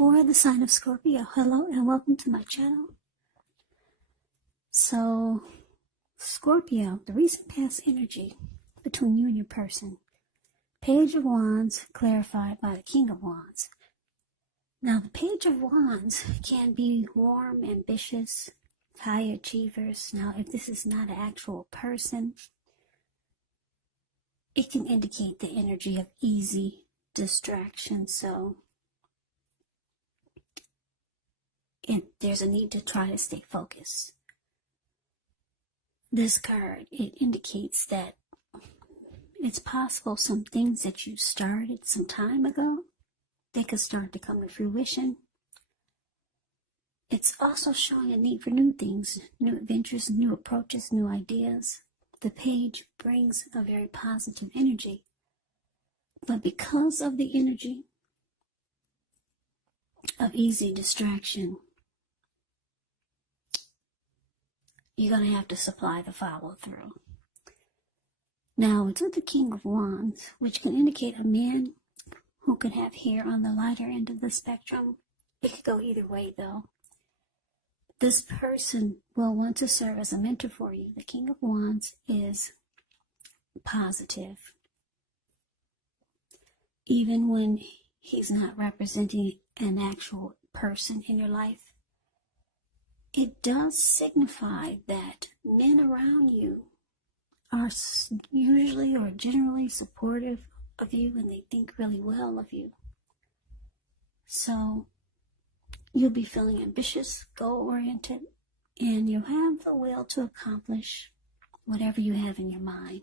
for the sign of Scorpio. Hello and welcome to my channel. So, Scorpio, the recent past energy between you and your person. Page of Wands clarified by the King of Wands. Now, the Page of Wands can be warm, ambitious, high achievers. Now, if this is not an actual person, it can indicate the energy of easy distraction. So, there's a need to try to stay focused. This card, it indicates that it's possible some things that you started some time ago, they could start to come to fruition. It's also showing a need for new things, new adventures, new approaches, new ideas. The page brings a very positive energy. But because of the energy of easy distraction, you're going to have to supply the follow-through. Now, it's with the King of Wands, which can indicate a man who could have hair on the lighter end of the spectrum. It could go either way, though. This person will want to serve as a mentor for you. The King of Wands is positive. Even when he's not representing an actual person in your life, it does signify that men around you are usually or generally supportive of you and they think really well of you. So you'll be feeling ambitious, goal-oriented, and you'll have the will to accomplish whatever you have in your mind.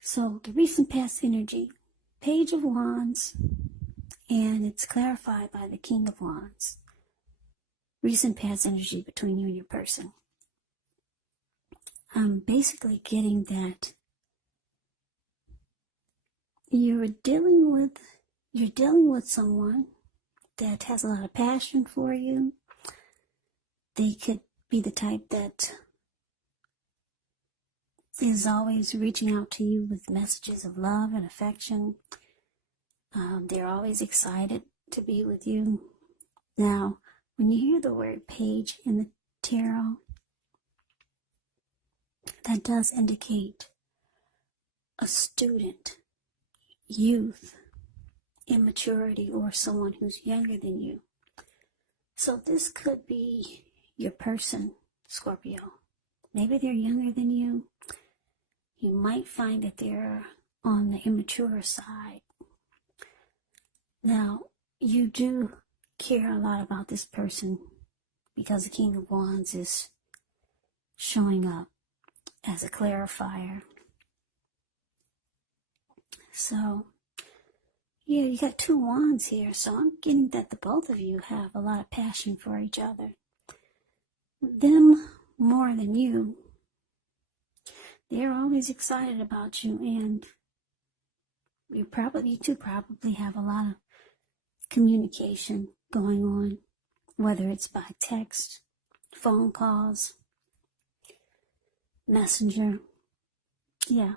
So the recent past energy, Page of Wands, and it's clarified by the King of Wands. Recent past energy between you and your person. I'm basically getting that you're dealing with someone that has a lot of passion for you. They could be the type that is always reaching out to you with messages of love and affection. They're always excited to be with you. Now, when you hear the word page in the tarot, that does indicate a student, youth, immaturity, or someone who's younger than you. So this could be your person, Scorpio. Maybe they're younger than you. You might find that they're on the immature side. Now, you do care a lot about this person because the King of Wands is showing up as a clarifier. So, yeah, you got two wands here, so I'm getting that the both of you have a lot of passion for each other. Them more than you. They're always excited about you, and you two probably have a lot of communication going on, whether it's by text, phone calls, messenger. Yeah.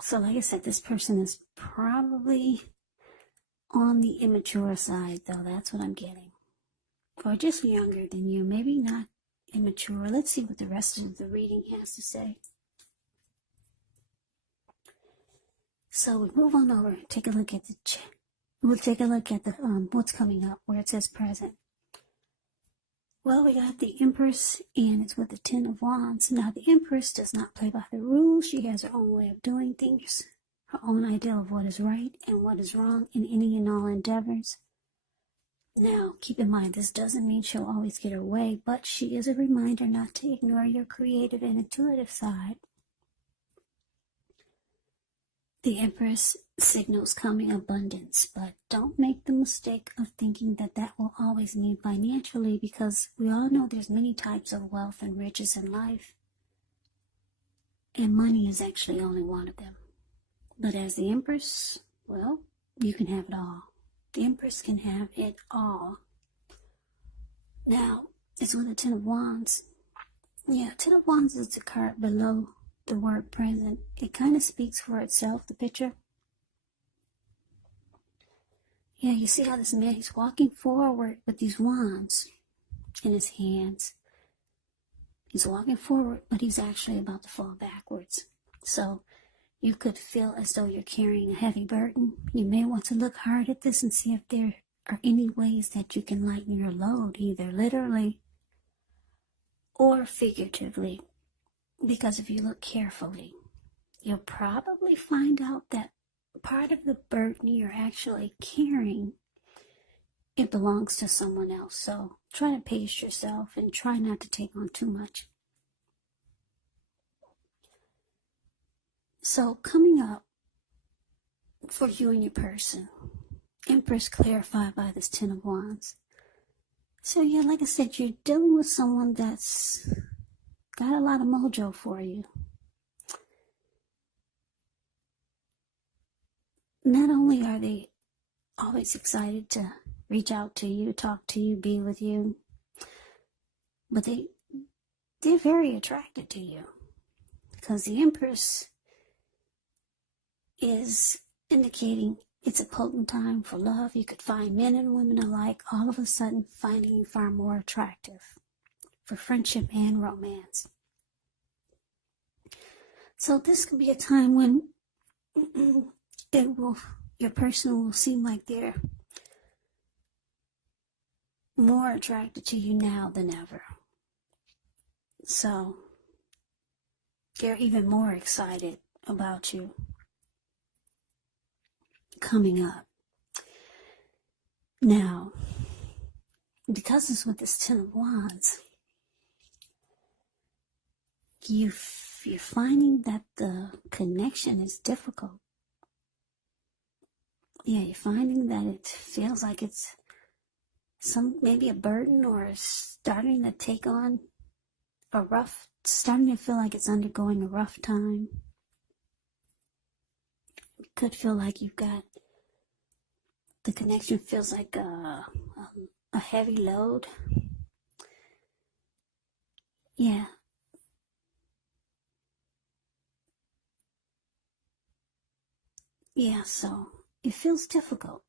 So like I said, this person is probably on the immature side, though. That's what I'm getting. Or just younger than you. Maybe not immature. Let's see what the rest of the reading has to say. So we move on over and take a look at we'll take a look at the what's coming up where it says present. Well, we got the Empress, and it's with the Ten of Wands. Now, the Empress does not play by the rules. She has her own way of doing things, her own idea of what is right and what is wrong in any and all endeavors. Now, keep in mind, this doesn't mean she'll always get her way, but she is a reminder not to ignore your creative and intuitive side. The Empress signals coming abundance, but don't make the mistake of thinking that that will always mean financially, because we all know there's many types of wealth and riches in life, and money is actually only one of them. But as the Empress, well, you can have it all. The Empress can have it all. Now, it's with the Ten of Wands. Yeah, Ten of Wands is the card below the word present. It kind of speaks for itself, the picture. Yeah, you see how this man, he's walking forward with these wands in his hands. He's walking forward, but he's actually about to fall backwards. So you could feel as though you're carrying a heavy burden. You may want to look hard at this and see if there are any ways that you can lighten your load, either literally or figuratively. Because if you look carefully, you'll probably find out that part of the burden you're actually carrying, it belongs to someone else. So try to pace yourself and try not to take on too much. So coming up for you and your person, Empress clarified by this Ten of Wands. So yeah, like I said, you're dealing with someone that's got a lot of mojo for you. Not only are they always excited to reach out to you, talk to you, be with you, but they're very attracted to you. Because the Empress is indicating it's a potent time for love. You could find men and women alike all of a sudden finding you far more attractive for friendship and romance. So this could be a time when your person will seem like they're more attracted to you now than ever. So they're even more excited about you coming up. Now, because it's with this Ten of Wands, you're finding that the connection is difficult. Yeah, you're finding that it feels like it's maybe a burden, or starting to take on starting to feel like it's undergoing a rough time. It could feel like the connection feels like a heavy load. Yeah. Yeah, so it feels difficult.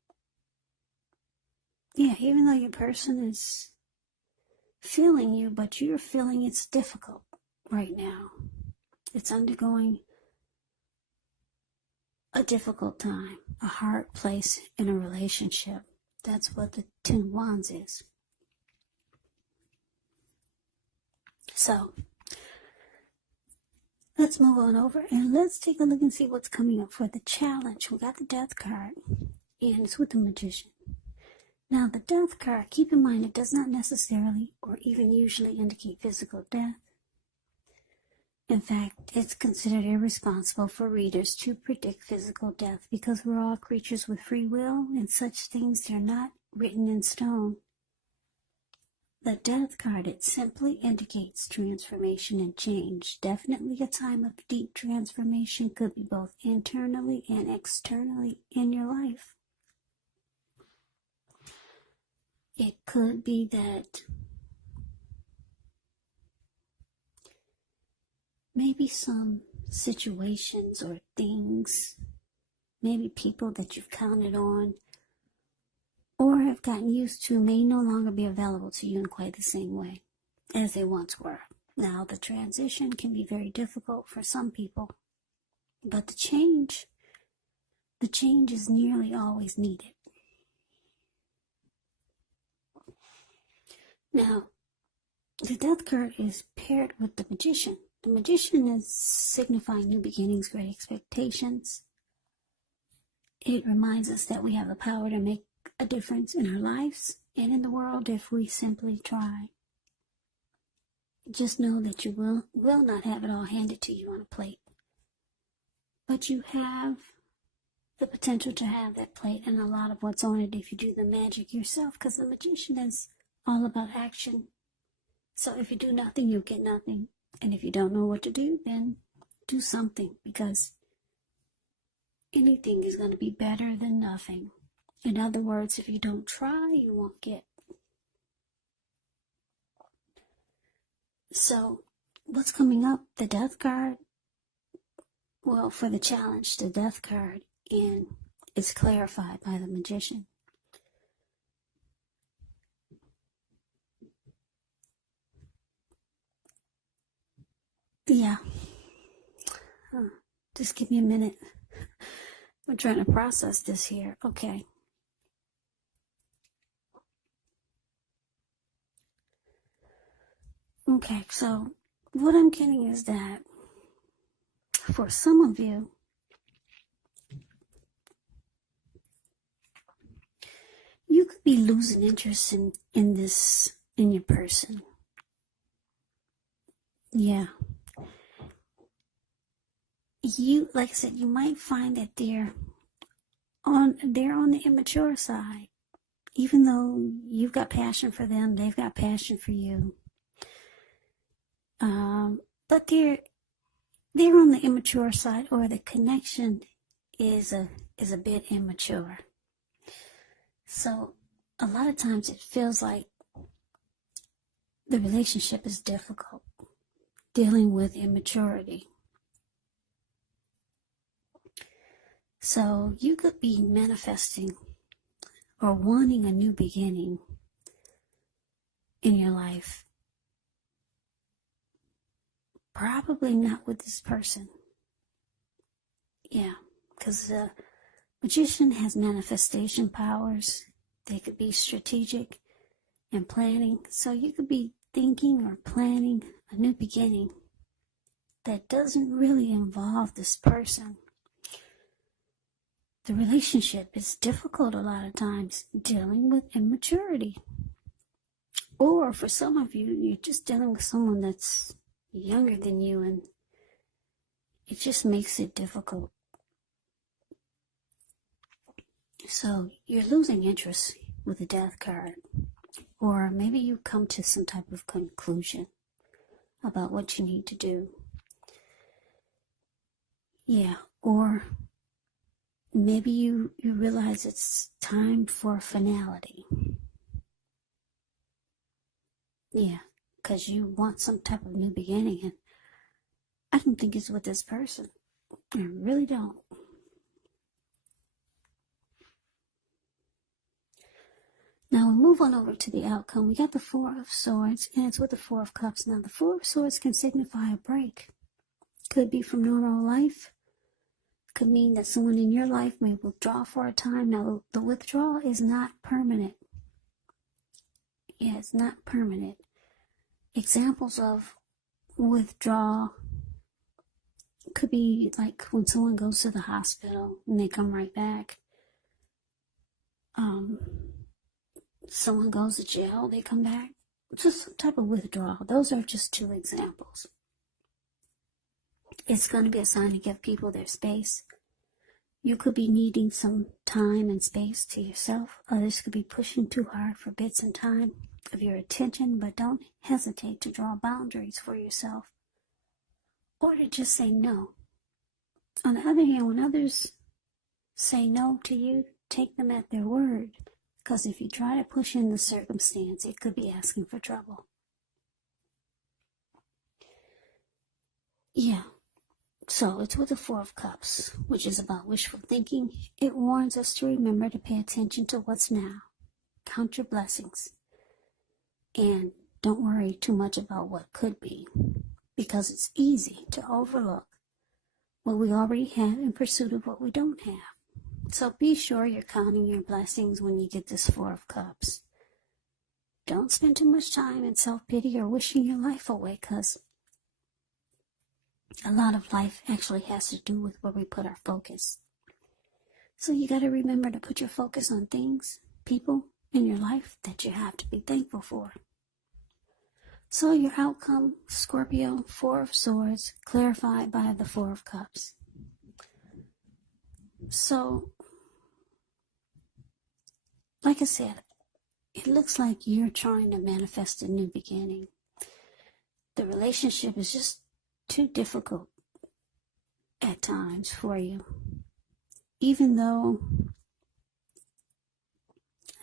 Yeah, even though your person is feeling you, but you're feeling it's difficult right now. It's undergoing a difficult time, a hard place in a relationship. That's what the Ten of Wands is. So, let's move on over and let's take a look and see what's coming up for the challenge. We got the Death card, and it's with the Magician. Now, the Death card, keep in mind, it does not necessarily or even usually indicate physical death. In fact, it's considered irresponsible for readers to predict physical death because we're all creatures with free will, and such things are not written in stone. The Death card, it simply indicates transformation and change. Definitely a time of deep transformation, could be both internally and externally in your life. It could be that maybe some situations or things, maybe people that you've counted on or have gotten used to may no longer be available to you in quite the same way as they once were. Now, the transition can be very difficult for some people, but the change is nearly always needed. Now, the Death card is paired with the Magician. The Magician is signifying new beginnings, great expectations. It reminds us that we have the power to make a difference in our lives and in the world if we simply try. Just know that you will not have it all handed to you on a plate. But you have the potential to have that plate and a lot of what's on it if you do the magic yourself, because the Magician is all about action. So if you do nothing, you'll get nothing. And if you don't know what to do, then do something, because anything is going to be better than nothing. In other words, if you don't try, you won't get. So, what's coming up? The Death card. Well, for the challenge, the Death card, and it's clarified by the Magician. Yeah. Just give me a minute. We're trying to process this here. Okay. Okay, so what I'm getting is that for some of you, you could be losing interest in your person. Yeah. You, like I said, you might find that they're on the immature side. Even though you've got passion for them, they've got passion for you. But they're on the immature side, or the connection is a bit immature. So a lot of times it feels like the relationship is difficult, dealing with immaturity. So you could be manifesting or wanting a new beginning in your life. Probably not with this person. Yeah, because the Magician has manifestation powers. They could be strategic and planning. So you could be thinking or planning a new beginning that doesn't really involve this person. The relationship is difficult a lot of times, dealing with immaturity. Or for some of you, you're just dealing with someone that's younger than you, and it just makes it difficult. So you're losing interest with the Death card. Or maybe you come to some type of conclusion about what you need to do. Yeah, or maybe you realize it's time for finality. Yeah, because you want some type of new beginning, and I don't think it's with this person. I really don't. Now we move on over to the outcome. We got the Four of Swords, and it's with the Four of Cups. Now the Four of Swords can signify a break. Could be from normal life. Could mean that someone in your life may withdraw for a time. Now the withdrawal is not permanent. Yeah, it's not permanent. Examples of withdrawal could be like when someone goes to the hospital and they come right back. Someone goes to jail, they come back. Just some type of withdrawal. Those are just two examples. It's going to be a sign to give people their space. You could be needing some time and space to yourself. Others could be pushing too hard for bits and time of your attention, but don't hesitate to draw boundaries for yourself, or to just say no. On the other hand, when others say no to you, take them at their word, because if you try to push in the circumstance, it could be asking for trouble. Yeah. So it's with the Four of Cups, which is about wishful thinking. It warns us to remember to pay attention to what's now. Count your blessings. And don't worry too much about what could be, because it's easy to overlook what we already have in pursuit of what we don't have. So be sure you're counting your blessings when you get this Four of Cups. Don't spend too much time in self-pity or wishing your life away, because a lot of life actually has to do with where we put our focus. So you got to remember to put your focus on things, people in your life that you have to be thankful for. So your outcome, Scorpio, Four of Swords, clarified by the Four of Cups. So, like I said, it looks like you're trying to manifest a new beginning. The relationship is just too difficult at times for you. Even though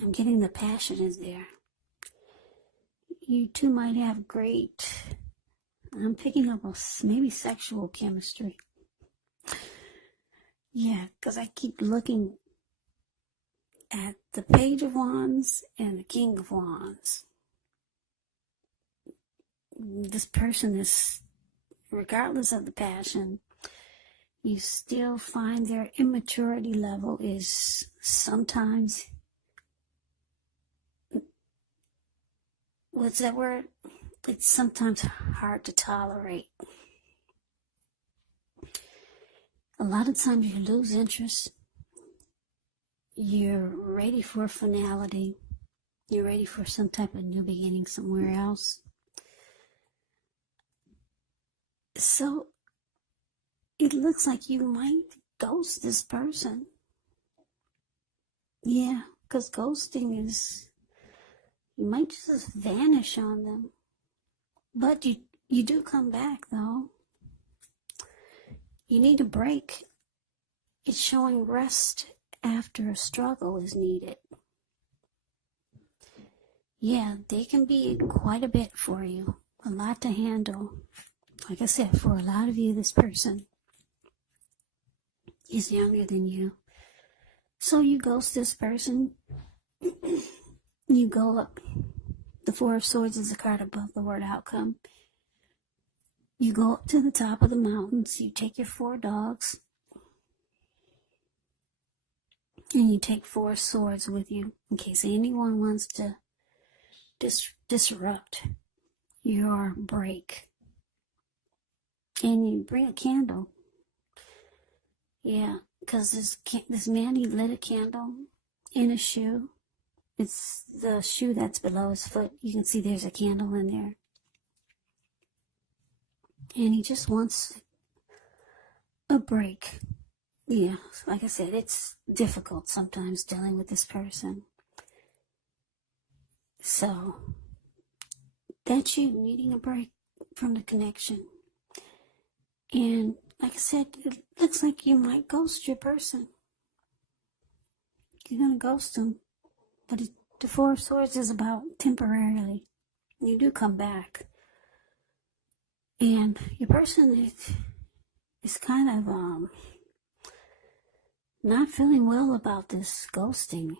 I'm getting the passion is there. You two might have great, I'm picking up maybe sexual chemistry. Yeah, because I keep looking at the Page of Wands and the King of Wands. This person is regardless of the passion, you still find their immaturity level is sometimes, what's that word? It's sometimes hard to tolerate. A lot of times you lose interest. You're ready for finality. You're ready for some type of new beginning somewhere else. So it looks like you might ghost this person. Yeah, because ghosting is, you might just vanish on them. But you do come back, though. You need a break. It's showing rest after a struggle is needed. Yeah, they can be quite a bit for you. A lot to handle. Like I said, for a lot of you, this person is younger than you. So you ghost this person. You go up. The Four of Swords is a card above the word outcome. You go up to the top of the mountains. You take your 4 dogs. And you take 4 swords with you in case anyone wants to disrupt your break. And you bring a candle. Yeah, because this man, he lit a candle in a shoe. It's the shoe that's below his foot. You can see there's a candle in there. And he just wants a break. Yeah, like I said, it's difficult sometimes dealing with this person. So, that's you needing a break from the connection. And like I said, it looks like you might ghost your person. You're going to ghost them. But the Four of Swords is about temporarily. You do come back. And your person is kind of not feeling well about this ghosting.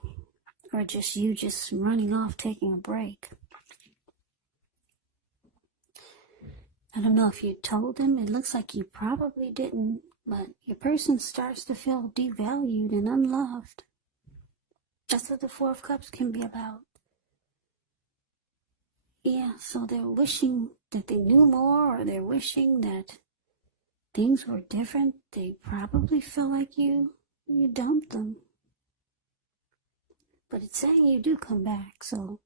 Or just you just running off, taking a break. I don't know if you told them. It looks like you probably didn't. But your person starts to feel devalued and unloved. That's what the Four of Cups can be about. Yeah, so they're wishing that they knew more, or they're wishing that things were different. They probably feel like you dumped them. But it's saying you do come back, so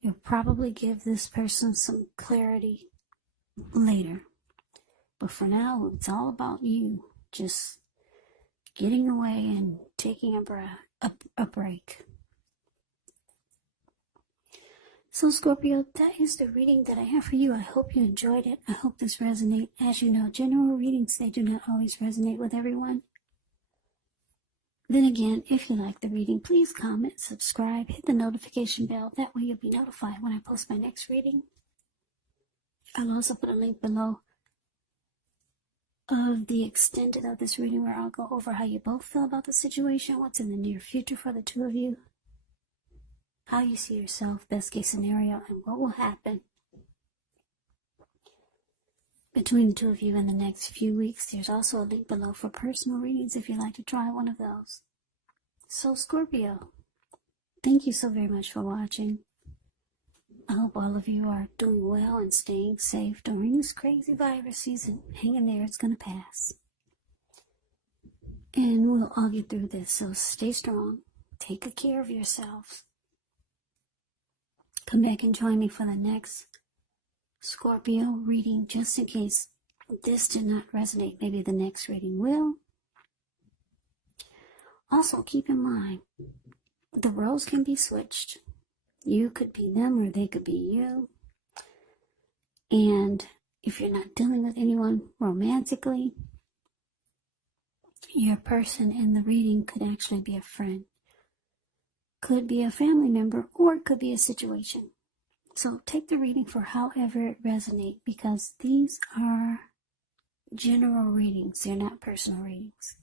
you'll probably give this person some clarity later. But for now, it's all about you just getting away and taking a break. So Scorpio, that is the reading that I have for you. I hope you enjoyed it. I hope this resonates. As you know, general readings, they do not always resonate with everyone. Then again, if you like the reading, please comment, subscribe, hit the notification bell. That way you'll be notified when I post my next reading. I'll also put a link below of the extended of this reading where I'll go over how you both feel about the situation, what's in the near future for the two of you, how you see yourself, best case scenario, and what will happen between the two of you in the next few weeks. There's also a link below for personal readings if you'd like to try one of those. So Scorpio, thank you so very much for watching. I hope all of you are doing well and staying safe during this crazy virus season. Hang in there, it's going to pass. And we'll all get through this, so stay strong. Take good care of yourselves. Come back and join me for the next Scorpio reading, just in case this did not resonate. Maybe the next reading will. Also, keep in mind, the roles can be switched. You could be them or they could be you. And if you're not dealing with anyone romantically, your person in the reading could actually be a friend. Could be a family member, or it could be a situation. So take the reading for however it resonates, because these are general readings. They're not personal readings.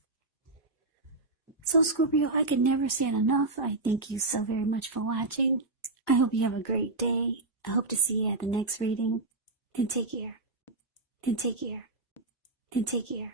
So Scorpio, I could never say it enough. I thank you so very much for watching. I hope you have a great day. I hope to see you at the next reading. And take care. and take care. And take care.